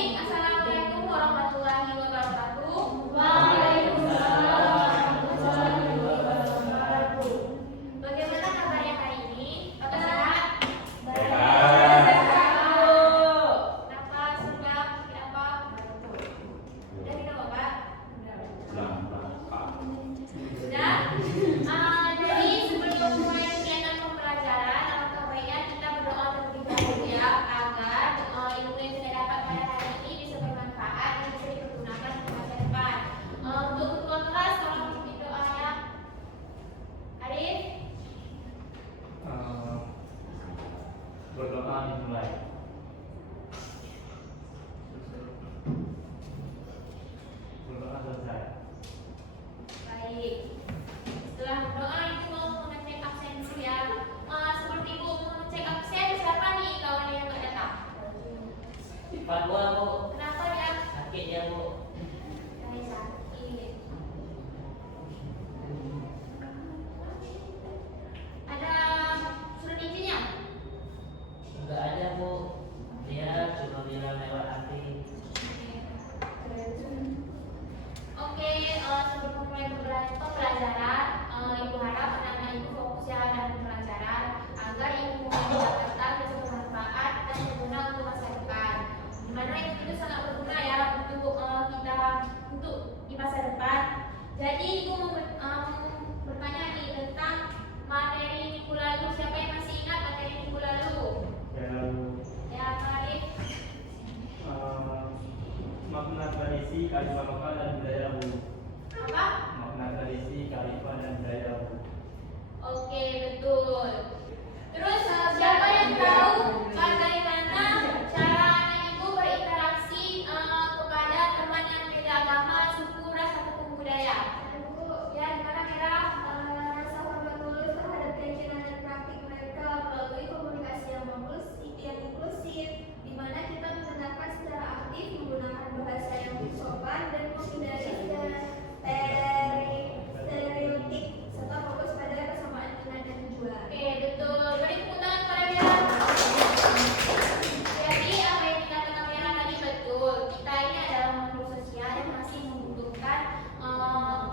Baik, Assalamualaikum warahmatullahi wabarakatuh. Bagaimana kabarnya hari ini? Apakah sehat? Kenapa sudah apa? Sudah minum obat? Sudah? Jadi sebelum mulai kegiatan pembelajaran, alangkah baiknya kita berdoa terlebih dahulu ya, agar ilmu yang kita dapat pada hari ini bisa bermanfaat dan bisa dipergunakan di masa depan. Untuk ketua kelas, tolong pimpin doanya. Arif? Berdoa dimulai. Berdoa selesai. Baik. Setelah berdoa, Ibu mau mengecek absen dulu ya. Seperti Ibu mau mengecek absen, siapa nih kawan yang nggak datang? Pak gua Bu, Kenapa dia? sakit ya Bu. Dari sakit. Ada surat izinnya? Enggak ada Bu. Dia cuma bilang lewat hati. Oke, sebelum mulai pembelajaran, Ibu harap anak-anak Ibu fokus ya dalam pembelajaran agar ilmu yang didapatkan bisa bermanfaat dan berguna untuk masa depan. Dimana itu sangat berguna ya untuk kita untuk di masa depan. Jadi Ibu mau bertanya nih tentang materi minggu lalu. Siapa yang masih ingat materi minggu lalu? Yang Ya, Pak Arif. makna tradisi, kearifan lokal dan budaya Lawu. Apa? Makna tradisi, kearifan dan budaya Lawu. Oke, betul. Terus siapa yang tahu bagaimana cara anak Ibu berinteraksi kepada teman yang beda agama, suku, ras ataupun budaya? Ya, gimana Mira? Rasa hormat tulus terhadap keyakinan dan praktik mereka melalui komunikasi yang inklusif, di mana kita mendengarkan secara aktif menggunakan bahasa yang sopan dan menghindari stereotip serta fokus pada kesamaan minat dan tujuan. Oke, betul. Beri tepuk tangan pada Mira. Jadi apa yang dikatakan Mira tadi betul. Kita ini adalah makhluk sosial yang masih membutuhkan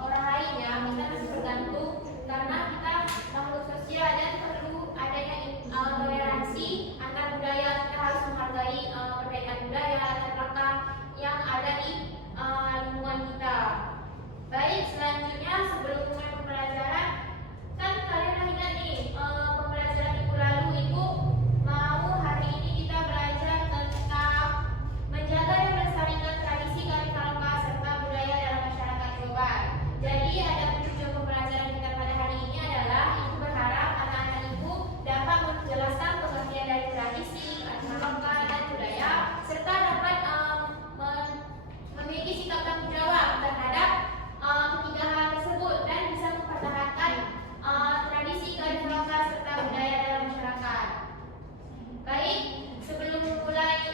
orang lain ya. Kita masih bergantung karena kita makhluk sosial dan perlu adanya toleransi antar budaya. Kita harus menghargai perbedaan budaya latar belakang yang ada di lingkungan kita. Baik, selanjutnya sebelum mulai pembelajaran, kan kalian udah ingat nih pembelajaran minggu lalu Ibu mau hari ini kita belajar tentang menjaga dan melestarikan tradisi kearifan lokal serta budaya dalam masyarakat global. Jadi ada tujuan pembelajaran kita pada hari ini adalah Ibu berharap anak-anak Ibu dapat menjelaskan pengertian dari tradisi, kearifan lokal dan budaya serta dapat memiliki sikap tanggung jawab terhadap ketiga hal tersebut dan bisa mempertahankan tradisi kearifan lokal serta budaya dalam masyarakat. Baik, sebelum mulai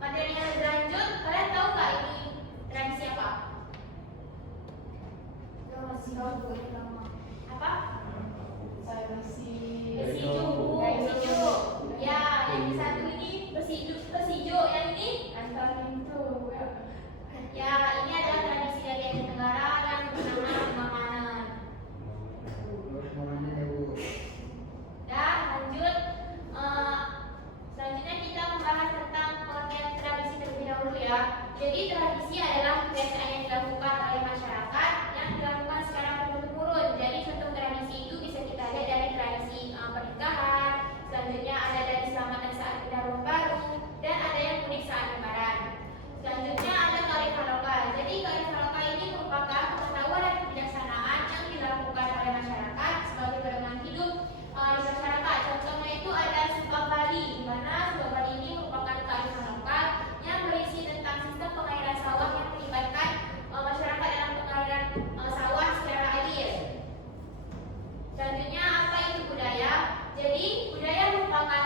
materi yang lebih lanjut, kalian tahu nggak ini tradisi apa? Apa? Besijuk. Ya, yang satu ini besijuk, yang ini ya, ini adalah tradisi dari Asia Tenggara yang bernama Mamanan. Dan lanjut, selanjutnya kita membahas tentang pengertian tradisi terlebih dahulu ya. Jadi tradisi adalah kebiasaan yang dilakukan oleh masyarakat yang dilakukan secara turun-temurun. Jadi contoh tradisi itu bisa kita lihat dari tradisi pernikahan, selanjutnya ada dari selamatan saat tahun baru, dan ada yang mudik saat lebaran. Selanjutnya ada kearifan lokal. Jadi kearifan lokal ini merupakan pengetahuan dan kebijaksanaan yang dilakukan oleh masyarakat sebagai pedoman hidup di masyarakat. Contohnya itu ada Subak Bali, di mana Subak Bali ini merupakan kearifan lokal yang berisi tentang sistem pengairan sawah yang melibatkan masyarakat dalam pengairan sawah secara adil. Selanjutnya apa itu budaya? Jadi budaya merupakan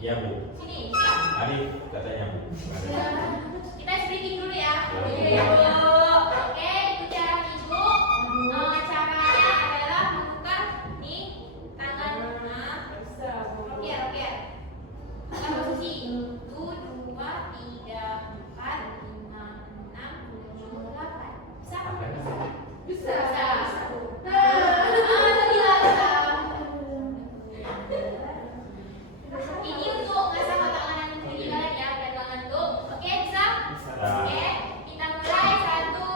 Iya Bu. Sini. Ya. Arif katanya Bu. Kita splitting dulu ya. Iya. Oke, itu cara ibu. Caranya adalah membuka nih tangan. Nah, oke. Kita posisi 1, 2, 3, 4, 5, 6, 7, 8. Bisa? Bisa. Ini untuk ngasah kotak kanan kiri kalian ya, biar nggak ngantuk. Oke, bisa? Nah. Oke, kita mulai 1,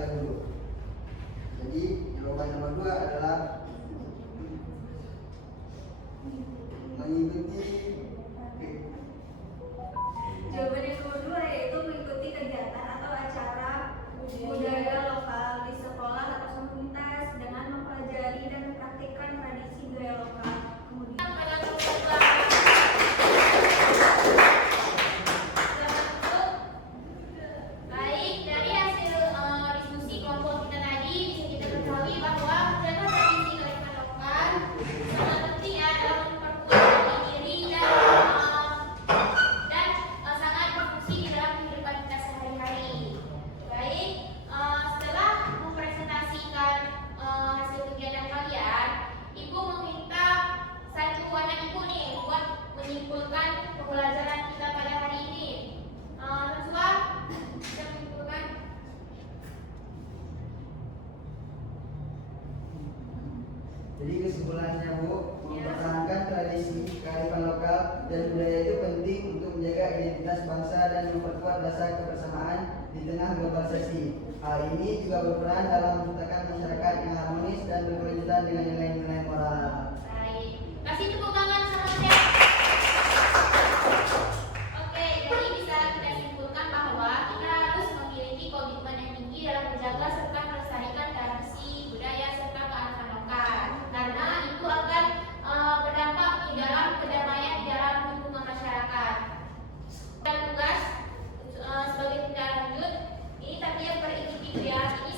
dahulu. Jadi jawaban nomor 2 adalah mengikuti. Jawaban yang kedua yaitu mengikuti kegiatan atau acara budaya lokal di sekolah atau komunitas dengan mempelajari dan mempraktikkan tradisi budaya lokal. Kemudian Pada kelompok baik, dari hasil diskusi kelompok kita tadi bisa kita ketahui bahwa menjaga tradisi kearifan lokal sangat penting ya dalam memperkuat jati diri dan sangat berfungsi di dalam kehidupan kita sehari-hari. Baik, setelah mempresentasikan hasil kegiatan kalian, Ibu meminta satu anak Ibu nih buat menyimpulkan pembelajaran kita pada hari ini. Siswa bisa menyimpulkan. Jadi kesimpulannya Bu, mempertahankan tradisi kearifan lokal dan budaya itu penting untuk menjaga identitas bangsa dan memperkuat rasa kebersamaan di tengah globalisasi. Hal ini juga berperan dalam menciptakan masyarakat yang harmonis dan berkelanjutan dengan nilai-nilai moral. Baik, kasih tepuk tangan sama saya. Oke, jadi bisa kita simpulkan bahwa kita harus memiliki komitmen yang tinggi dalam menjaga serta melestarikan tradisi, budaya serta kearifan lokal, karena itu akan berdampak di dalam kedamaian di dalam lingkungan masyarakat. Dan tugas sebagai tindak lanjut ini tapi yang berikut itu ya. Ini